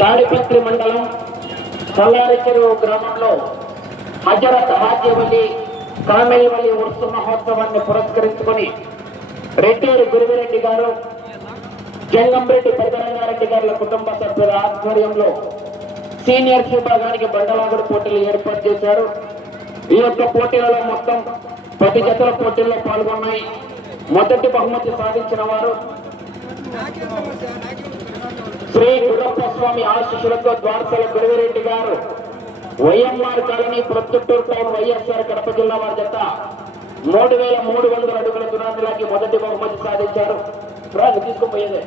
తాడిపత్రి మండలం చల్లారిచెరువు గ్రామంలో హజరత్ హాజీవలి కామెల్వలి ఉర్సు మహోత్సవాన్ని పురస్కరించుకొని రెడ్డూరి గురువిరెడ్డి గారు, జంగంరెడ్డి పెద్దరంగారెడ్డి గారుల కుటుంబ సభ్యుల ఆధ్వర్యంలో సీనియర్స్ విభాగానికి బండలాగుడు పోటీలు ఏర్పాటు చేశారు. ఈ యొక్క పోటీలలో మొత్తం 10 జతల పోటీల్లో పాల్గొన్నాయి. మొదటి బహుమతి సాధించిన వారు శ్రీ గురప్ప స్వామి ఆశీస్సులతో ద్వారసల గురువిరెడ్డి గారు, YMR colony, Proddatur town, YSR Kadapa జిల్లా వారి జత 3300 అడుగుల దూరానికి మొదటి బహుమతి సాధించారు. తీసుకుపోయేదే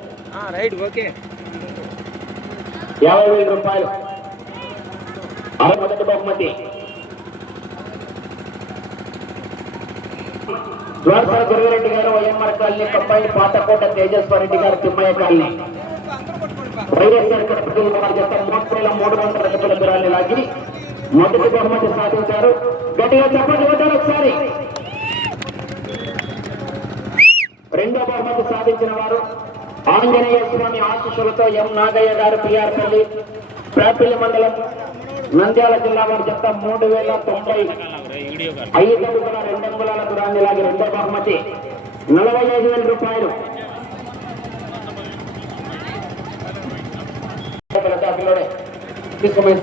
50,000 రూపాయలు మొదటి బహుమతి. ద్వారసల గురువిరెడ్డి గారు, YMR colony, combine, Pathakota Tejaswareddy గారు, తిమ్మయ్య కాలనీ, వైఎస్ఆర్ కడప జిల్లా వారి జత 3300 అడుగుల దూరాన్ని లాగి మొదటి బహుమతి సాధించారు. గట్టిగా చెప్పండి ఒకసారి. రెండో బహుమతి సాధించిన వారు ఆంజనేయ స్వామి ఆశీస్సులతో ఎం నాగయ్య గారు, పిఆర్పల్లి, ప్రాపిల్లి మండలం, నంద్యాల జిల్లా వారి జత 3095 అడుగుల 2 అంగుళాల దూరాన్ని లాగి రెండో బహుమతి 45,000 రూపాయలు. తీసుకోండి.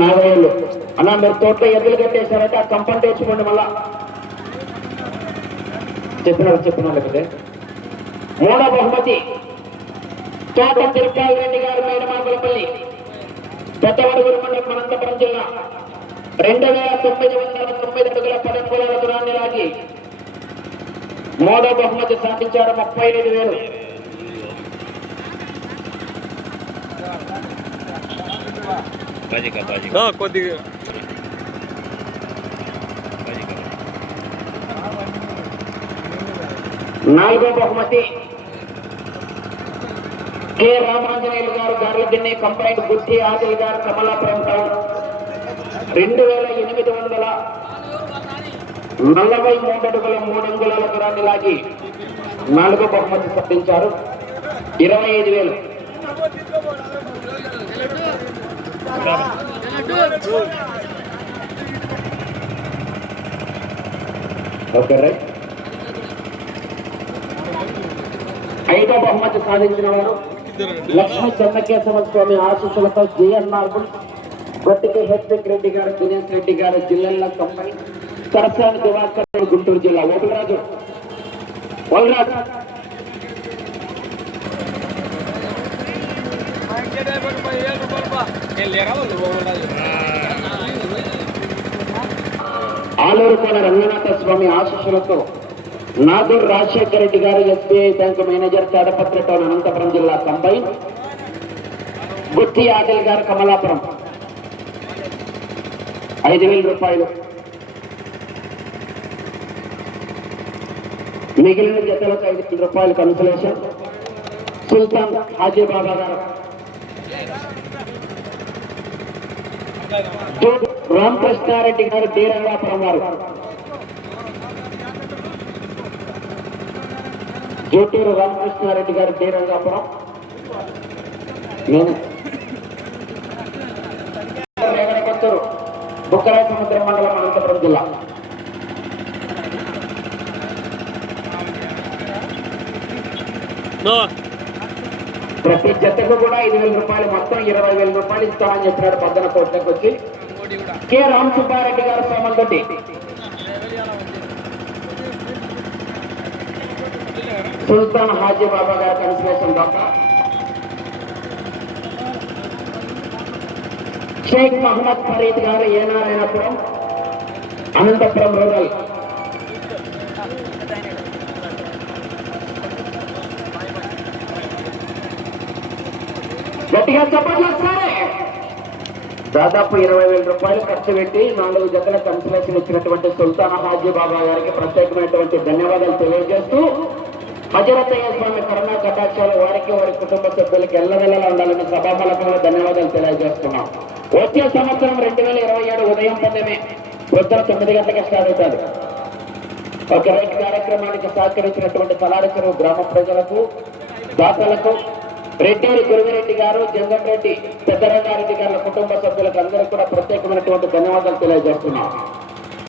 నాగయ్యలు అన్న, మీరు తోటలో ఎద్దులు కట్టేశారంటే ఆ కంపని తెచ్చుకోండి. మళ్ళా చెప్పినా లేకపోతే మూడో బహుమతి తోట తిరుపాల్ రెడ్డి గారు, మేడమాకులపల్లి, పెద్దవడుగురు మండలం, అనంతపురం జిల్లా 2990 అడుగుల 10 అంగుళాల దూరాన్ని లాగి మూడో బహుమతి సాధించారు. 35,000. నాలుగో బహుమతి కె రామాంజనేయులు గారు, గార్లదిన్నె, కంపైన్, గుత్తి ఆదిల్ గారు, కమలాపురం టౌన్ 2843 అడుగుల 3 అంగుళాల దూరాన్ని లాగి నాలుగో బహుమతి సాధించారు. 25,000. Okay right. ఐదో బహుమతి సాధించిన వారు లక్ష్మీ చెన్నకేశవ స్వామి ఆశీస్సులతో జిఎన్ఆర్ గొట్టికి హెచ్ఎక్ రెడ్డి గారు, దినేష్ రెడ్డి గారు, జిల్లాల కంపెనీ, సరసాని దివాకర్, గుంటూరు జిల్లా. ఓపిరాజు వల్రాజు ఆలూరు కోన రంగనాథ స్వామి ఆశీస్సులతో Nagur Rajasekhara Reddy garu, SBI bank manager, Tadipatri town, Anantapur జిల్లా కంబైన్, గుత్తి ఆదిల్ గారు, కమలాపురం 5,000 రూపాయలు. మిగిలిన జతలకు 5,000 రూపాయలు కన్సలేషన్. సుల్తాన్ హాజీబాబా గారు, రామకృష్ణారెడ్డి గారు, శ్రీరంగాపురం వారు, జోటూరు రామకృష్ణారెడ్డి గారు, శ్రీరంగాపురం, రేగడకొత్తూరు, బుక్కరాయ సముద్రం మండలం, అనంతపురం జిల్లా. ప్రతి జతకు కూడా 5,000 రూపాయలు, మొత్తం 20,000 రూపాయలు ఇస్తామని చెప్పినాడు పద్దన కోట్లకు వచ్చి. కె రామ్ సుబ్బారెడ్డి గారు, సోమల్దొడ్డి, సుల్తాన్ హాజీ బాబా గారు, కన్సలేషన్ దాకా. షేక్ మహమ్మద్ ఫరీద్ గారు, ఏనారాయణపురం, అనంతపురం రూరల్. గట్టిగా చెప్పండి. దాదాపు 20,000 రూపాయలు ఖర్చు పెట్టి 4 జతల కన్సలేషన్ ఇచ్చినటువంటి సుల్తాన్ హాజీ బాబా గారికి ప్రత్యేకమైనటువంటి ధన్యవాదాలు తెలియజేస్తూ, హజరతయ్య స్వామి కరుణా కటాక్షాలు వారికి, వారి కుటుంబ సభ్యులకి ఎల్లవెల్లలా ఉండాలని సభాఫలకంగా ధన్యవాదాలు తెలియజేస్తున్నాం. వచ్చే సంవత్సరం 2027 ఉదయం పందెమే పొద్దున 9 గంటలకే స్టార్ట్ అవుతాడు. ఒక రైతు కార్యక్రమానికి సహకరించినటువంటి తలాడచెరువు గ్రామ ప్రజలకు, దాతలకు, రెడ్డి గురువిరెడ్డి గారు, జంగంరెడ్డి పెద్దరంగారెడ్డి గారి కుటుంబ సభ్యులకు అందరికీ కూడా ప్రత్యేకమైనటువంటి ధన్యవాదాలు తెలియజేస్తున్నాం.